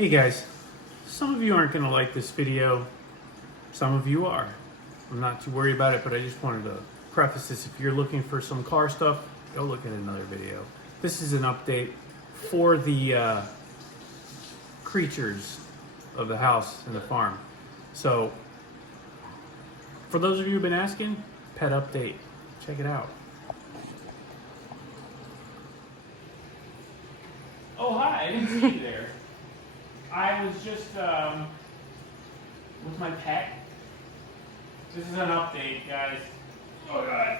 Hey guys, some of you aren't going to like this video, some of you are. I'm not too worried about it, but I just wanted to preface this. If you're looking for some car stuff, go look at another video. This is an update for the creatures of the house and the farm. So, for those of you who've been asking, pet update, check it out. Oh hi, I didn't see you there. I was just with my pet. This is an update, guys. Oh god.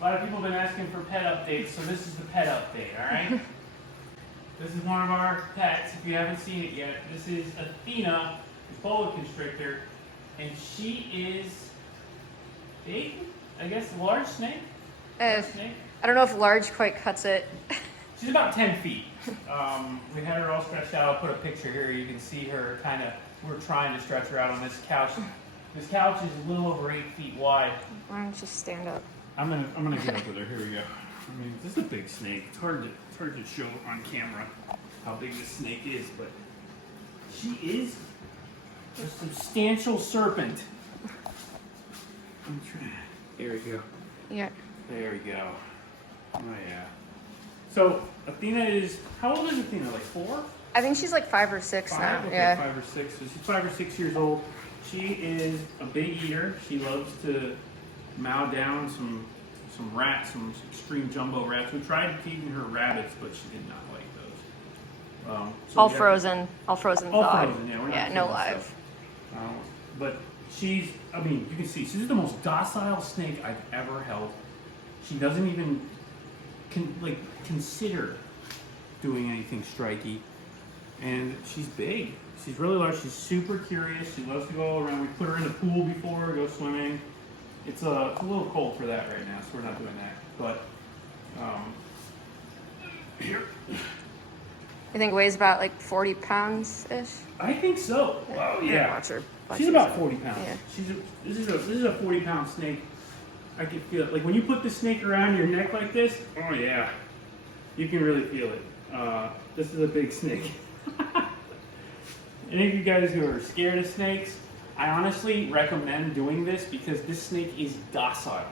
A lot of people have been asking for pet updates, so this is the pet update, alright? This is one of our pets, if you haven't seen it yet. This is Athena, the boa constrictor, and she is big, I guess, a large snake? I don't know if large quite cuts it. She's about 10 feet. We had her all stretched out. I'll put a picture here. You can see her kind of, we're trying to stretch her out on this couch. This couch is a little over 8 feet wide. Why don't you stand up? I'm gonna get up with her. Here we go. I mean, this is a big snake. It's hard to show on camera how big this snake is, but she is a substantial serpent. I'm trying. Here we go. Yeah. There we go. Oh yeah. So Athena is, how old is Athena? Like 4? I think she's like 5 or 6 now. Okay, Yeah. 5 or 6. So she's 5 or 6 years old. She is a big eater. She loves to mow down some rats, some extreme jumbo rats. We tried feeding her rabbits, but she did not like those. So all frozen all thawed. frozen, yeah. We're not Yeah, feeding no stuff. live. But she's, I mean, you can see, she's the most docile snake I've ever held. She doesn't even consider doing anything strikey. And she's big. She's really large. She's super curious. She loves to go all around. We put her in the pool before, go swimming. It's a little cold for that right now, so we're not doing that. But, here. I think weighs about like 40 pounds-ish. I think so. Oh, yeah. Watch her. She's about 40 pounds. Yeah. This is a 40-pound snake. I can feel it. Like when you put the snake around your neck like this, oh yeah, you can really feel it. This is a big snake. Any of you guys who are scared of snakes, I honestly recommend doing this because this snake is docile.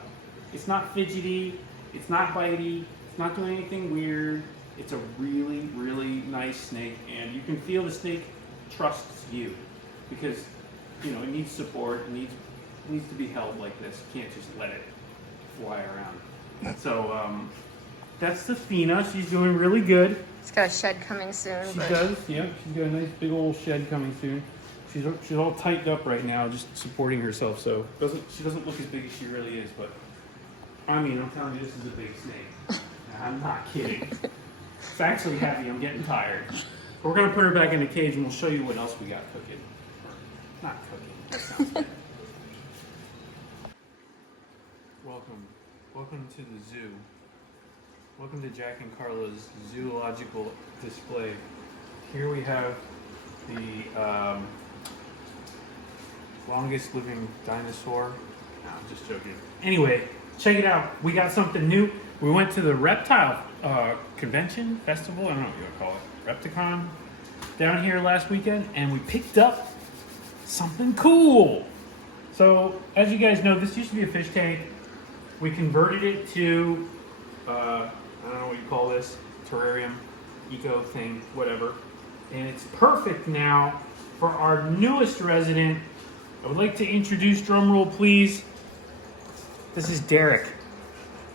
It's not fidgety, it's not bitey, it's not doing anything weird. It's a really, really nice snake, and you can feel the snake trusts you because, you know, it needs support, it needs to be held like this. You can't just let it fly around. So that's Athena. She's doing really good. She's got a shed coming soon. She does. Yeah, she's got a nice big old shed coming soon. She's all tightened up right now, just supporting herself. So she doesn't look as big as she really is. But I mean, I'm telling you, this is a big snake. I'm not kidding. It's actually heavy. I'm getting tired. But we're gonna put her back in the cage, and we'll show you what else we got cooking. Or not cooking. That sounds bad. Welcome to the zoo. Welcome to Jack and Carla's zoological display. Here we have the longest living dinosaur. No, I'm just joking. Anyway, check it out. We got something new. We went to the reptile convention, festival, I don't know what you want to call it, Repticon, down here last weekend, and we picked up something cool. So, as you guys know, this used to be a fish tank. We converted it to, I don't know what you call this, terrarium, eco thing, whatever. And it's perfect now for our newest resident. I would like to introduce, drumroll please. This is Derek.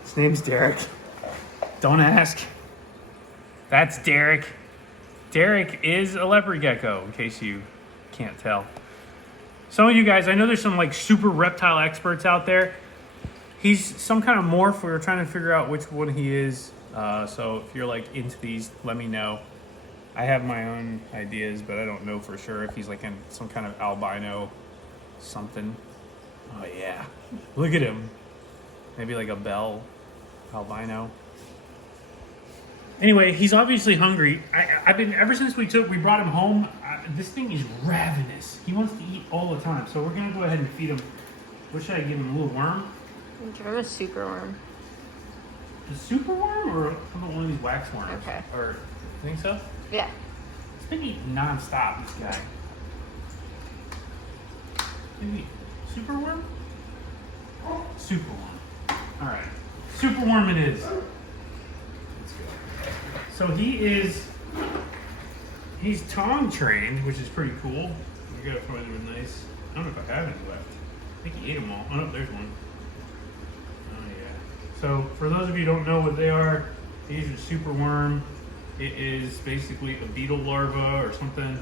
His name's Derek. Don't ask. That's Derek. Derek is a leopard gecko, in case you can't tell. Some of you guys, I know there's some like super reptile experts out there. He's some kind of morph. We were trying to figure out which one he is. So if you're like into these, let me know. I have my own ideas, but I don't know for sure if he's like some kind of albino something. Oh yeah, look at him. Maybe like a bell albino. Anyway, he's obviously hungry. I've been, ever since we brought him home, this thing is ravenous. He wants to eat all the time. So we're gonna go ahead and feed him. What should I give him, a little worm? Give her a super worm. A super worm or how about one of these wax worms? Okay. Or, think so? Yeah. been eating non-stop, this guy. Maybe superworm? Superworm. Alright. Superworm it is. Let's go. So he's tongue trained, which is pretty cool. We gotta find him a nice. I don't know if I have any left. I think he ate them all. Oh no, there's one. Oh yeah. So for those of you who don't know what they are, these are superworm. It is basically a beetle larva or something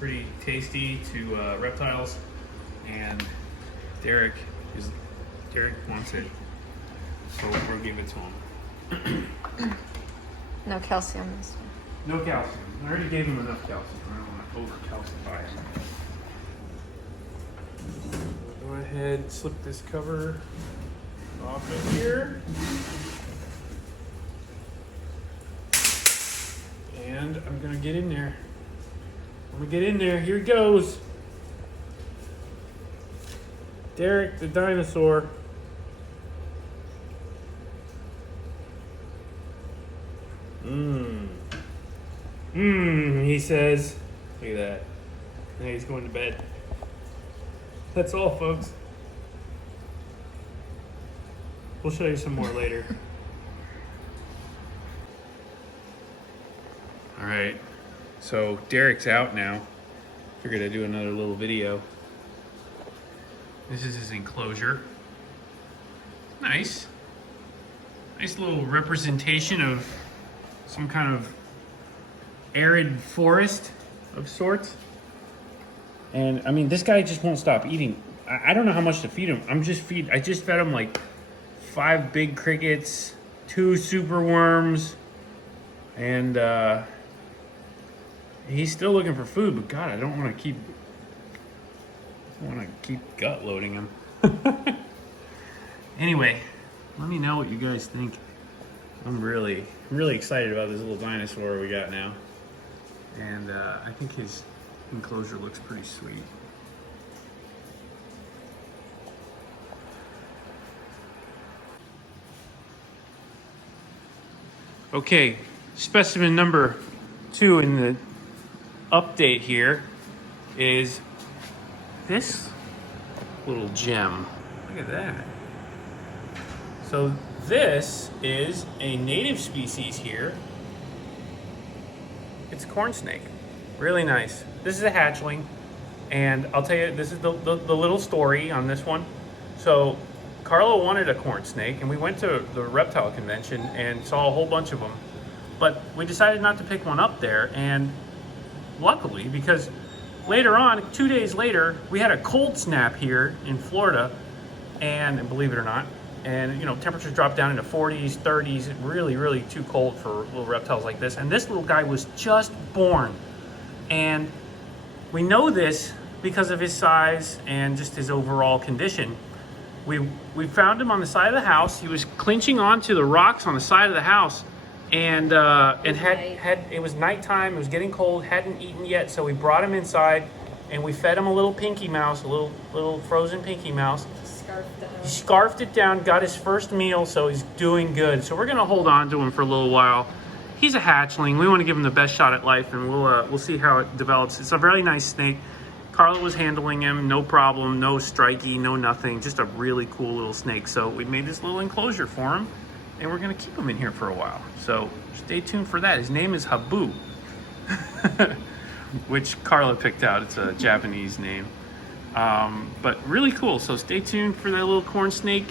pretty tasty to reptiles, and Derek wants it, so we'll give it to him. No calcium this one. No calcium. I already gave him enough calcium. I don't want to over-calcify him. Go ahead, slip this cover off of here. And I'm gonna get in there. Here he goes. Derek the dinosaur. He says. Look at that. Now he's going to bed. That's all, folks. We'll show you some more later. All right. So Derek's out now. Figured I'd do another little video. This is his enclosure. Nice. Nice little representation of some kind of arid forest of sorts. And I mean, this guy just won't stop eating. I don't know how much to feed him. I just fed him like 5 big crickets, 2 superworms, and he's still looking for food. But God, I don't want to keep gut loading him. Anyway, let me know what you guys think. I'm really excited about this little dinosaur we got now, and I think his enclosure looks pretty sweet. Okay, specimen number 2 in the update here is this little gem. Look at that. So this is a native species here. It's a corn snake. Really nice. This is a hatchling, and I'll tell you, this is the little story on this one. So Carlo wanted a corn snake, and we went to the reptile convention and saw a whole bunch of them, but we decided not to pick one up there. And luckily, because later on, 2 days later, we had a cold snap here in Florida, and believe it or not, and you know, temperatures dropped down into 40s, 30s, really too cold for little reptiles like this. And this little guy was just born, and we know this because of his size and just his overall condition. We found him on the side of the house. He was clinching onto the rocks on the side of the house, and it was nighttime. It was getting cold. Hadn't eaten yet, so we brought him inside, and we fed him a little Pinky Mouse, a little frozen Pinky Mouse. He scarfed it down, got his first meal, so he's doing good. So we're gonna hold on to him for a little while. He's a hatchling. We want to give him the best shot at life, and we'll see how it develops. It's a very nice snake. Carla was handling him, no problem, no strikey, no nothing, just a really cool little snake. So we made this little enclosure for him, and we're gonna keep him in here for a while. So stay tuned for that. His name is Habu, which Carla picked out. It's a Japanese name, but really cool. So stay tuned for that little corn snake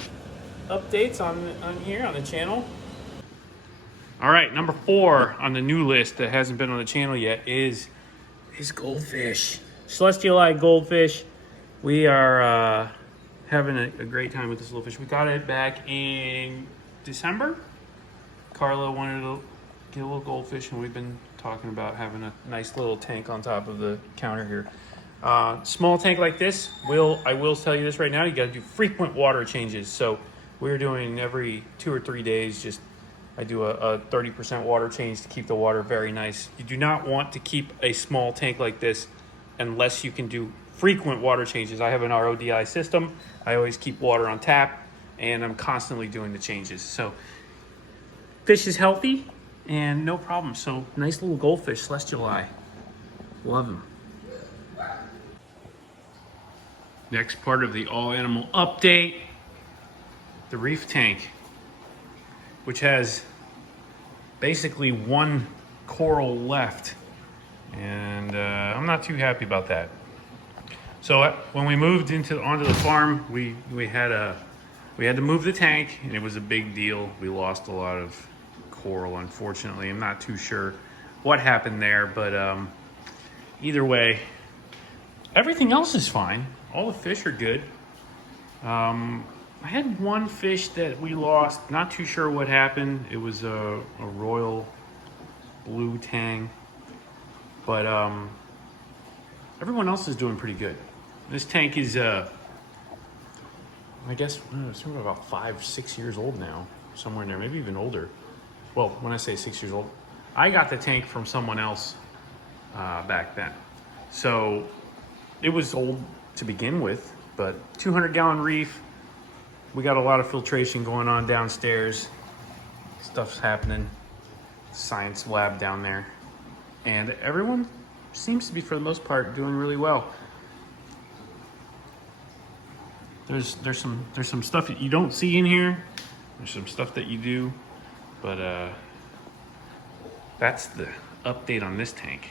updates on here on the channel. All right, number 4 on the new list that hasn't been on the channel yet is goldfish. Celestial eye goldfish. We are having a great time with this little fish. We got it back in December. Carla wanted to get a little goldfish, and we've been talking about having a nice little tank on top of the counter here. Small tank like this, I will tell you this right now, you got to do frequent water changes. So we're doing every 2 or 3 days. I do a 30% water change to keep the water very nice. You do not want to keep a small tank like this unless you can do frequent water changes. I have an RODI system. I always keep water on tap, and I'm constantly doing the changes. So fish is healthy. and no problem. So nice little goldfish, celestial eye. Love them. Next part of the all animal update, the reef tank, which has basically one coral left, and I'm not too happy about that. So when we moved onto the farm, we had to move the tank, and it was a big deal. We lost a lot of coral, unfortunately. I'm not too sure what happened there, but either way, everything else is fine. All the fish are good. I had one fish that we lost. Not too sure what happened. It was a royal blue tang, but everyone else is doing pretty good. This tank is, I guess, it's about 5-6 years old now, somewhere in there, maybe even older. Well, when I say 6 years old, I got the tank from someone else back then. So it was old to begin with, but 200-gallon reef. We got a lot of filtration going on downstairs. Stuff's happening. Science lab down there. And everyone seems to be, for the most part, doing really well. There's some stuff that you don't see in here. There's some stuff that you do, but that's the update on this tank.